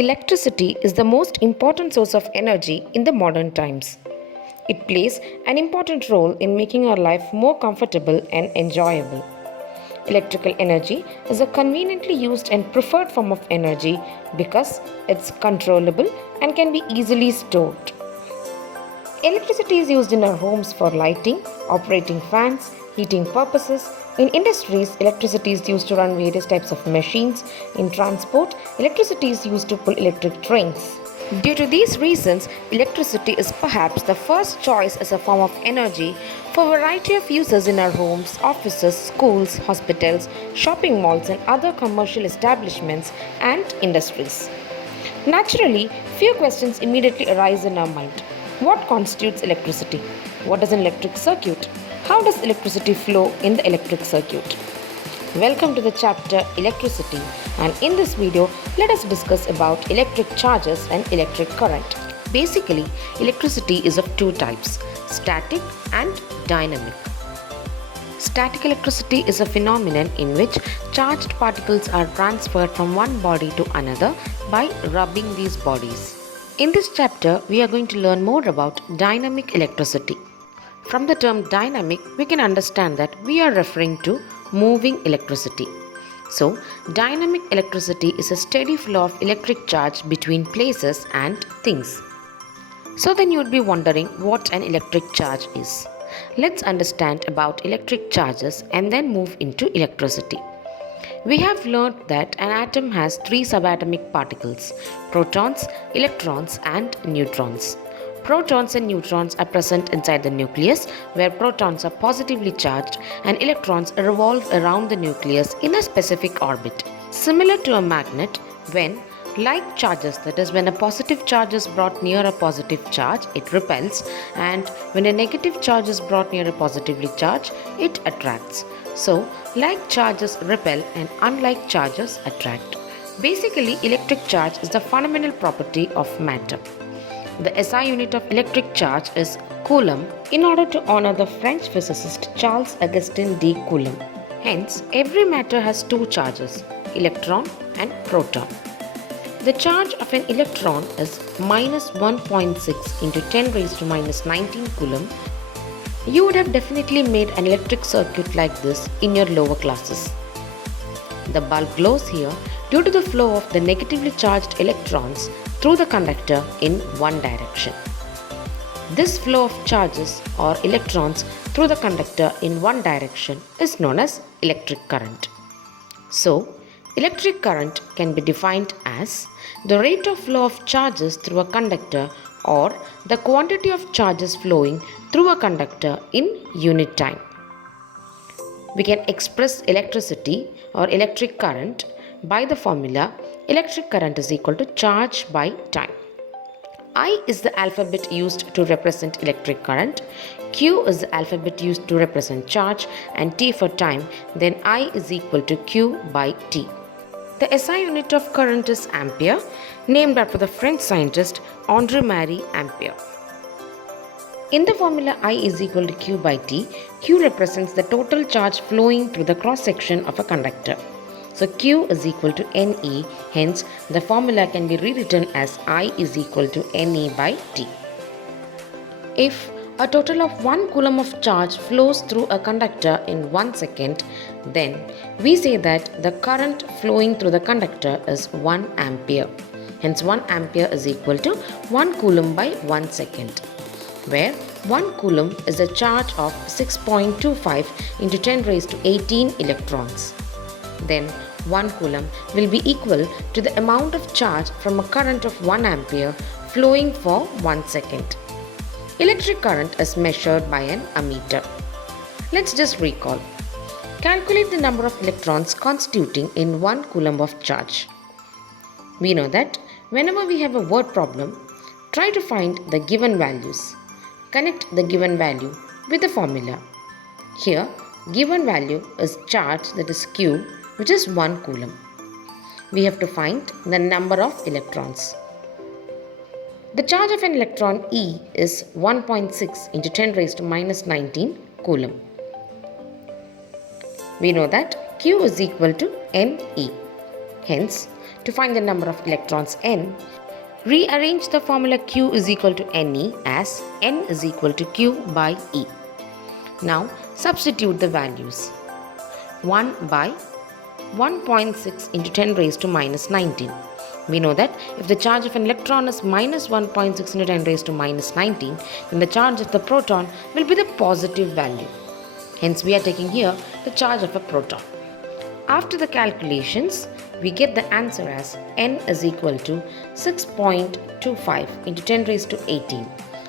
Electricity is the most important source of energy in the modern times. It plays an important role in making our life more comfortable and enjoyable. Electrical energy is a conveniently used and preferred form of energy because it's controllable and can be easily stored. Electricity is used in our homes for lighting, operating fans, heating purposes. In industries, electricity is used to run various types of machines. In transport, electricity is used to pull electric trains. Due to these reasons, electricity is perhaps the first choice as a form of energy for a variety of uses in our homes, offices, schools, hospitals, shopping malls, and other commercial establishments and industries. Naturally, few questions immediately arise in our mind. What constitutes electricity? What is an electric circuit? How does electricity flow in the electric circuit? Welcome to the chapter Electricity, and in this video, let us discuss about electric charges and electric current. Basically, electricity is of two types, static and dynamic. Static electricity is a phenomenon in which charged particles are transferred from one body to another by rubbing these bodies. In this chapter, we are going to learn more about dynamic electricity. From the term dynamic, we can understand that we are referring to moving electricity. So, dynamic electricity is a steady flow of electric charge between places and things. So then you would be wondering what an electric charge is. Let's understand about electric charges and then move into electricity. We have learned that an atom has three subatomic particles: protons, electrons, and neutrons. Protons and neutrons are present inside the nucleus, where protons are positively charged and electrons revolve around the nucleus in a specific orbit. Similar to a magnet, when like charges, that is, when a positive charge is brought near a positive charge, it repels, and when a negative charge is brought near a positively charged, it attracts. So, like charges repel and unlike charges attract. Basically, electric charge is the fundamental property of matter. The SI unit of electric charge is Coulomb, in order to honor the French physicist Charles-Augustin de Coulomb. Hence, every matter has two charges, electron and proton. The charge of an electron is minus 1.6 into 10 raised to minus 19 Coulomb. You would have definitely made an electric circuit like this in your lower classes. The bulb glows here due to the flow of the negatively charged electrons through the conductor in one direction. This flow of charges or electrons through the conductor in one direction is known as electric current. So, electric current can be defined as the rate of flow of charges through a conductor or the quantity of charges flowing through a conductor in unit time. We can express electricity or electric current by the formula electric current is equal to charge by time. I is the alphabet used to represent electric current, Q is the alphabet used to represent charge, and T for time, then I is equal to Q by T. The SI unit of current is ampere, named after the French scientist André-Marie Ampère. In the formula I is equal to Q by T, Q represents the total charge flowing through the cross-section of a conductor. So Q is equal to NE, hence the formula can be rewritten as I is equal to NE by T. If a total of 1 coulomb of charge flows through a conductor in 1 second, then we say that the current flowing through the conductor is 1 ampere. Hence 1 ampere is equal to 1 coulomb by 1 second, where 1 coulomb is a charge of 6.25 into 10 raised to 18 electrons. Then 1 coulomb will be equal to the amount of charge from a current of 1 ampere flowing for 1 second. Electric current is measured by an ammeter. Let's just recall. Calculate the number of electrons constituting in 1 coulomb of charge. We know that whenever we have a word problem, try to find the given values. Connect the given value with the formula. Here, given value is charge, that is Q, which is 1 coulomb. We have to find the number of electrons. The charge of an electron E is 1.6 into 10 raised to minus 19 coulomb. We know that Q is equal to NE. Hence, to find the number of electrons n, rearrange the formula Q is equal to Ne as N is equal to Q by E. Now, substitute the values. 1 by 1.6 into 10 raised to minus 19. We know that if the charge of an electron is minus 1.6 into 10 raised to minus 19, then the charge of the proton will be the positive value. Hence, we are taking here the charge of a proton. After the calculations, we get the answer as N is equal to 6.25 into 10 raised to 18.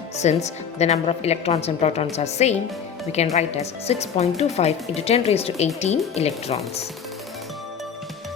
Since the number of electrons and protons are same, we can write as 6.25 into 10 raised to 18 electrons.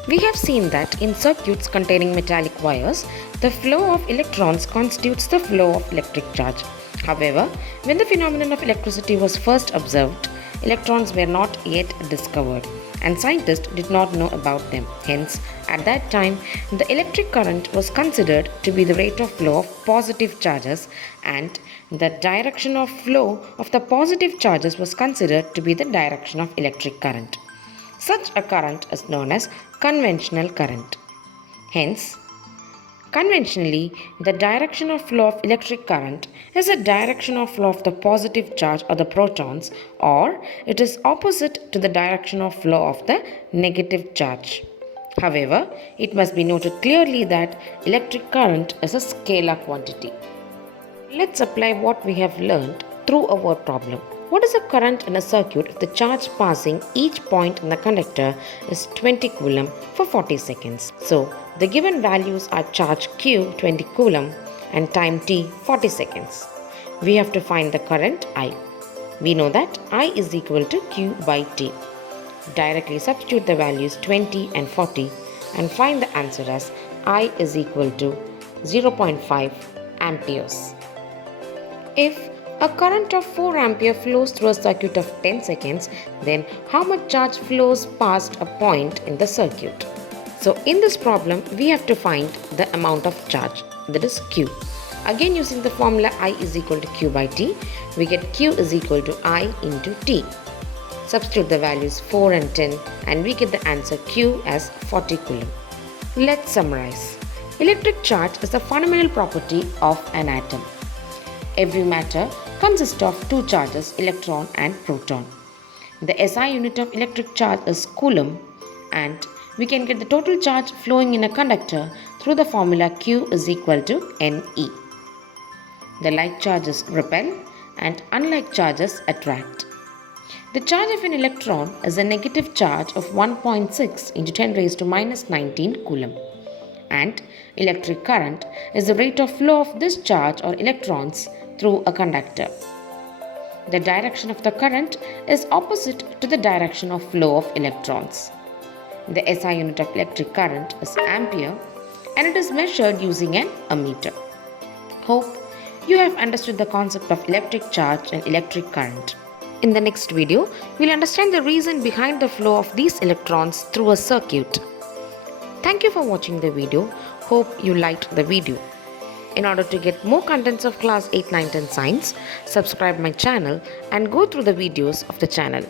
We have seen that in circuits containing metallic wires, the flow of electrons constitutes the flow of electric charge. However, when the phenomenon of electricity was first observed, electrons were not yet discovered and scientists did not know about them. Hence, at that time, the electric current was considered to be the rate of flow of positive charges, and the direction of flow of the positive charges was considered to be the direction of electric current. Such a current is known as conventional current. Hence, conventionally, the direction of flow of electric current is the direction of flow of the positive charge or the protons, or it is opposite to the direction of flow of the negative charge. However, it must be noted clearly that electric current is a scalar quantity. Let's apply what we have learned through a word problem. What is the current in a circuit if the charge passing each point in the conductor is 20 Coulomb for 40 seconds? So, the given values are charge Q 20 Coulomb and time t 40 seconds. We have to find the current I. We know that I is equal to Q by T. Directly substitute the values 20 and 40 and find the answer as I is equal to 0.5 amperes. If a current of 4 ampere flows through a circuit of 10 seconds, then how much charge flows past a point in the circuit? So in this problem, we have to find the amount of charge, that is Q. Again, using the formula I is equal to Q by T, we get Q is equal to I into T. Substitute the values 4 and 10 and we get the answer Q as 40 Coulomb. Let's summarize. Electric charge is a fundamental property of an atom. Every matter consists of two charges, electron and proton. The SI unit of electric charge is Coulomb, and we can get the total charge flowing in a conductor through the formula Q is equal to Ne. The like charges repel and unlike charges attract. The charge of an electron is a negative charge of 1.6 into 10 raised to minus 19 Coulomb, and electric current is the rate of flow of this charge or electrons through a conductor. The direction of the current is opposite to the direction of flow of electrons. The SI unit of electric current is ampere and it is measured using an ammeter. Hope you have understood the concept of electric charge and electric current. In the next video, we'll understand the reason behind the flow of these electrons through a circuit. Thank you for watching the video. Hope you liked the video. In order to get more contents of class 8, 9, 10 science, subscribe my channel and go through the videos of the channel.